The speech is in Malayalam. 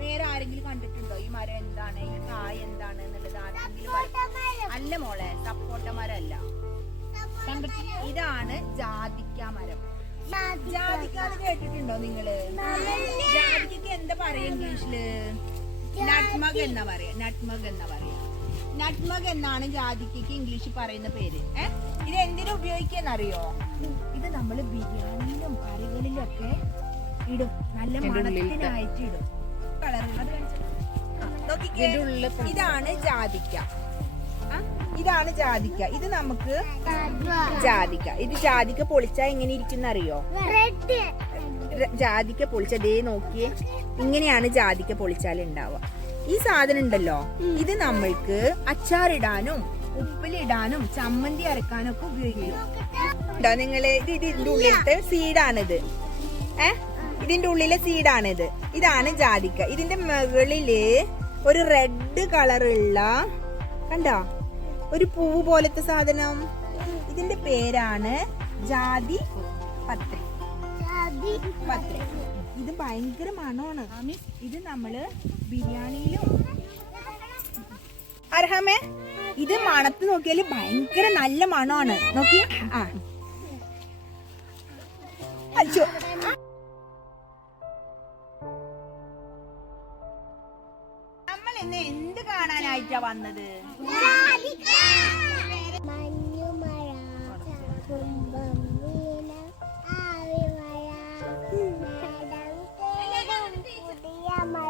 വേറെ ആരെങ്കിലും കണ്ടിട്ടുണ്ടോ ഈ മരം എന്താണ്, ഈ കായ എന്താണ് എന്നുള്ളത് ആരെങ്കിലും പറയും? അല്ല മോളെ, സപ്പോട്ട മരമല്ല. ഇതാണ് ജാതിക്ക മരം. ജാതിക്ക കേട്ടിട്ടുണ്ടോ നിങ്ങള്? ജാതിക്കക്ക് എന്താ പറയാ ഇംഗ്ലീഷില്? നട്ട്മഗ് എന്നാ പറയാ. നട്ട്മഗ് എന്നാണ് ജാതിക്കക്ക് ഇംഗ്ലീഷിൽ പറയുന്ന പേര്. ഇത് എന്തിനു ഉപയോഗിക്കാന്നറിയോ? ഇത് നമ്മള് ബിരിയാണിയിലും കറികളിലും ഒക്കെ ഇടും. നല്ല മണത്തിനായിട്ട് ഇടും. ഇതാണ് ജാതിക്ക. ഇത് നമുക്ക് ജാതിക്ക പൊളിച്ചാ എങ്ങനെ ഇരിക്കുന്നറിയോ? ജാതിക്ക പൊളിച്ചതേ നോക്കിയേ, ഇങ്ങനെയാണ് ജാതിക്ക പൊളിച്ചാൽ ഉണ്ടാവുക. ഈ സാധനം ഉണ്ടല്ലോ, ഇത് നമ്മൾക്ക് അച്ചാറിടാനും ഉപ്പിലിടാനും ചമ്മന്തി അരക്കാനും ഒക്കെ ഉപയോഗിക്കും. നിങ്ങള് ഇതിന്റെ ഉള്ളിലത്തെ സീഡാണിത്. ഇതിന്റെ ഉള്ളിലെ സീഡാണിത്. ഇതാണ് ജാതിക്ക. ഇതിന്റെ മുകളില് ഒരു റെഡ് കളറുള്ള കണ്ടോ ഒരു പൂവ് പോലത്തെ സാധനം, ഇതിന്റെ പേരാണ് ജാതി പത്രി. ഇത് ഭയങ്കര മണമാണ്. ഇത് നമ്മള് ബിരിയാണിയിലും അർഹമേ, ഇത് മണത്ത് നോക്കിയാല് ഭയങ്കര നല്ല മണമാണ്. നോക്കി അച്ഛോ, നമ്മൾ ഇന്ന് എന്ത് കാണാനായിട്ടാ വന്നത്? മഴ